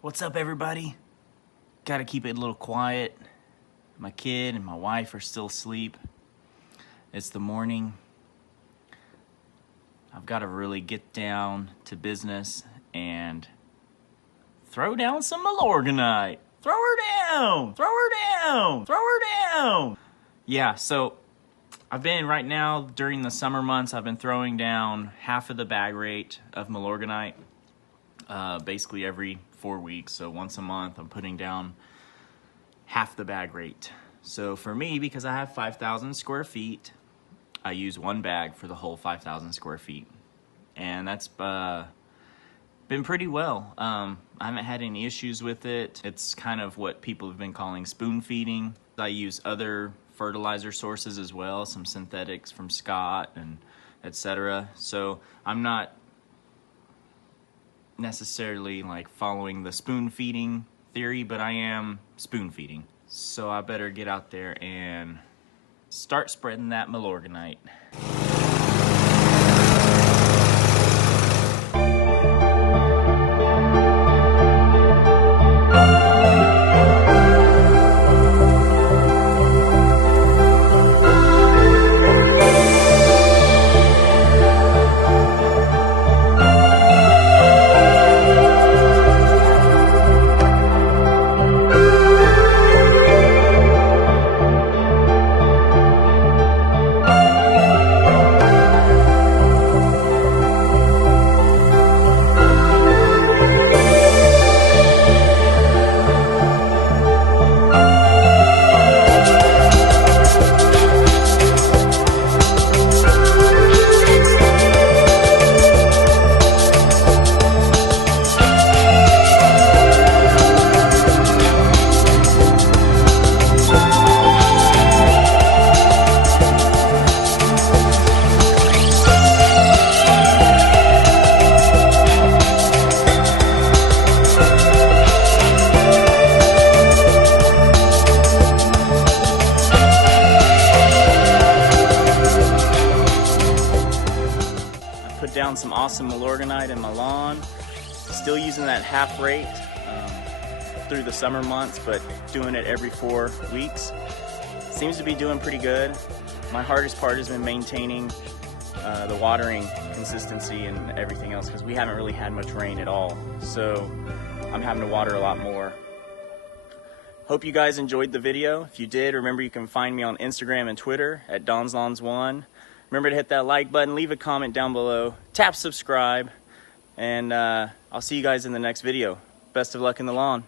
What's up, everybody? Gotta keep it a little quiet. My kid and my wife are still asleep. It's the morning. I've got to really get down to business and throw down some Milorganite. Throw her down! Throw her down! Throw her down! Yeah, so I've been, right now, during the summer months, I've been throwing down half of the bag rate of Milorganite, basically every 4 weeks. So once a month, I'm putting down half the bag rate. So for me, because I have 5,000 square feet, I use one bag for the whole 5,000 square feet. And that's been pretty well. I haven't had any issues with it. It's kind of what people have been calling spoon feeding. I use other fertilizer sources as well, some synthetics from Scott and etc. So I'm not necessarily like following the spoon feeding theory, but I am spoon feeding. So I better get out there and start spreading that Milorganite. Put down some awesome Milorganite in my lawn. Still using that half rate through the summer months, but doing it every 4 weeks. Seems to be doing pretty good. My hardest part has been maintaining the watering consistency and everything else, because we haven't really had much rain at all. So I'm having to water a lot more. Hope you guys enjoyed the video. If you did, remember you can find me on Instagram and Twitter at DonsLawns1. Remember to hit that like button, leave a comment down below, tap subscribe, and I'll see you guys in the next video. Best of luck in the lawn.